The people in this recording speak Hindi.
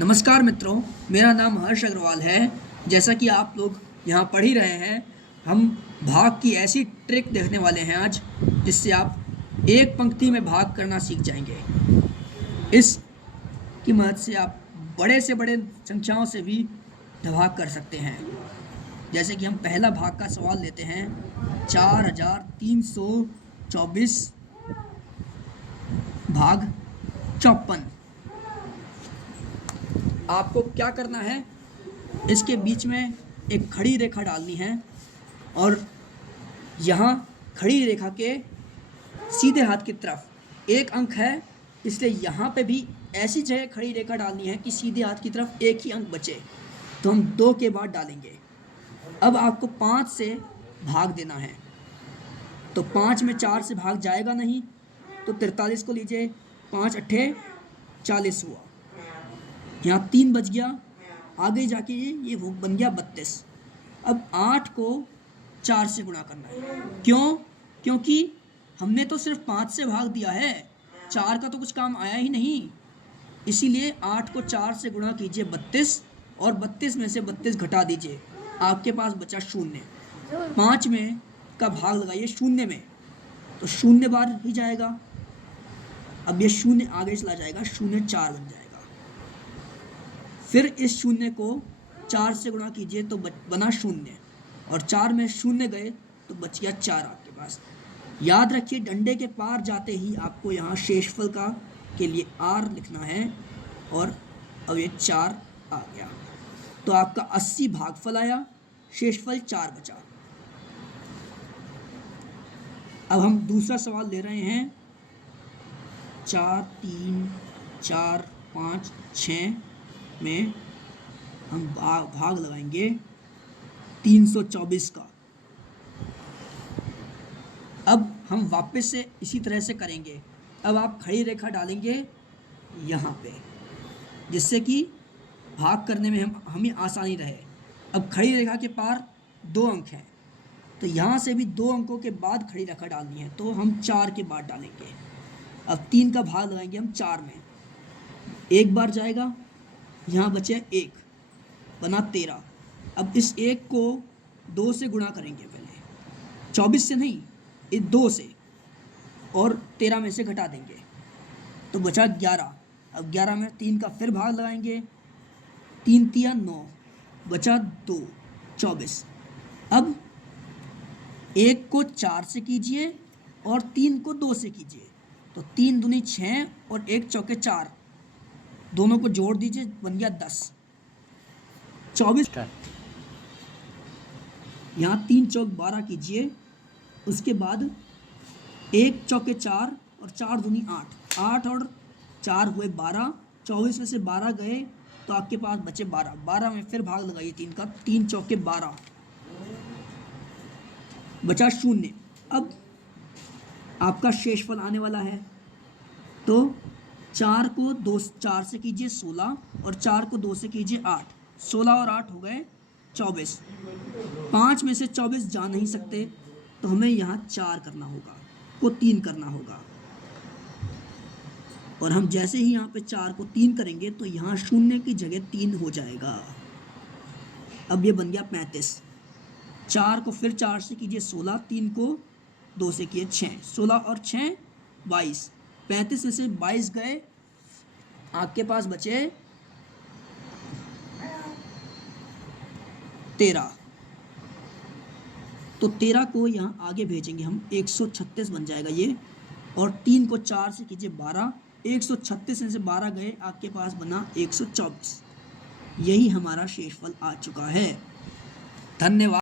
नमस्कार मित्रों, मेरा नाम हर्ष अग्रवाल है। जैसा कि आप लोग यहाँ पढ़ ही रहे हैं, हम भाग की ऐसी ट्रिक देखने वाले हैं आज, जिससे आप एक पंक्ति में भाग करना सीख जाएंगे। इस की मदद से आप बड़े से बड़े संख्याओं से भी भाग कर सकते हैं। जैसे कि हम पहला भाग का सवाल लेते हैं, 4324 भाग 54। आपको क्या करना है, इसके बीच में एक खड़ी रेखा डालनी है और यहाँ खड़ी रेखा के सीधे हाथ की तरफ एक अंक है, इसलिए यहाँ पे भी ऐसी जगह खड़ी रेखा डालनी है कि सीधे हाथ की तरफ एक ही अंक बचे। तो हम 2 के बाद डालेंगे। अब आपको 5 से भाग देना है, तो 5 में 4 से भाग जाएगा नहीं, तो 43 को लीजिए, 5 अट्ठे 40 हुआ, यहाँ 3 बच गया, आगे जाके ये वो बन गया 32। अब 8 को 4 से गुणा करना है। क्यों? क्योंकि हमने तो सिर्फ 5 से भाग दिया है, 4 का तो कुछ काम आया ही नहीं। इसीलिए 8 को 4 से गुणा कीजिए 32, और 32 में से 32 घटा दीजिए, आपके पास बचा 0। 5 में का भाग लगाइए 0 में, तो 0 बार ही जाएगा। अब ये 0 आगे चला जाएगा, 0 4 बन जाएगा। फिर इस 0 को 4 से गुणा कीजिए तो बना 0, और 4 में 0 गए तो बच गया 4 आपके पास। याद रखिए, डंडे के पार जाते ही आपको यहाँ शेषफल का के लिए r लिखना है, और अब ये 4 आ गया, तो आपका 80 भागफल आया, शेषफल 4 बचा। अब हम दूसरा सवाल ले रहे हैं, 4 3 4 5 6 में हम भाग लगाएंगे 324 का। अब हम वापस से इसी तरह से करेंगे। अब आप खड़ी रेखा डालेंगे यहाँ पे, जिससे कि भाग करने में हमें आसानी रहे। अब खड़ी रेखा के पार 2 अंक हैं, तो यहाँ से भी 2 अंकों के बाद खड़ी रेखा डालनी है, तो हम 4 के बाद डालेंगे। अब 3 का भाग लगाएंगे हम 4 में, एक बार जाएगा, यहाँ बचे 1, बना 13। अब इस 1 को 2 से गुणा करेंगे, पहले 24 से नहीं, इस 2 से, और 13 में से घटा देंगे, तो बचा 11। अब 11 में 3 का फिर भाग लगाएंगे, 3 3 9, बचा 2 24। अब 1 को 4 से कीजिए और 3 को 2 से कीजिए, तो 3 दूनी 6 और 1 चौके 4, दोनों को जोड़ दीजिए, बन गया 10। 24 यहाँ 3 चौक 12 कीजिए, उसके बाद 1 चौके 4 और 4 दूनी 8, 8 और 4 हुए 12। 24 में से 12 गए तो आपके पास बचे 12। 12 में फिर भाग लगाइए 3 का, 3 चौके 12, बचा 0। अब आपका शेषफल आने वाला है, तो 4 को 4 से कीजिए 16, और 4 को 2 से कीजिए 8। 16 और 8 हो गए 24। 5 में से 24 जा नहीं सकते, तो हमें यहाँ 4 करना होगा, को 3 करना होगा। और हम जैसे ही यहाँ पे 4 को 3 करेंगे, तो यहाँ 0 की जगह 3 हो जाएगा। अब ये बन गया 35। 4 को फिर 4 से कीजिए 16, 3 को 2 से किए 6, 16 और 6 22। 35 में से 22 गए, आपके पास बचे 13। तो 13 को यहाँ आगे भेजेंगे हम, 136 बन जाएगा ये, और 3 को 4 से कीजिए 12, 136 में से 12 गए, आपके पास बना 124। यही हमारा शेषफल आ चुका है। धन्यवाद।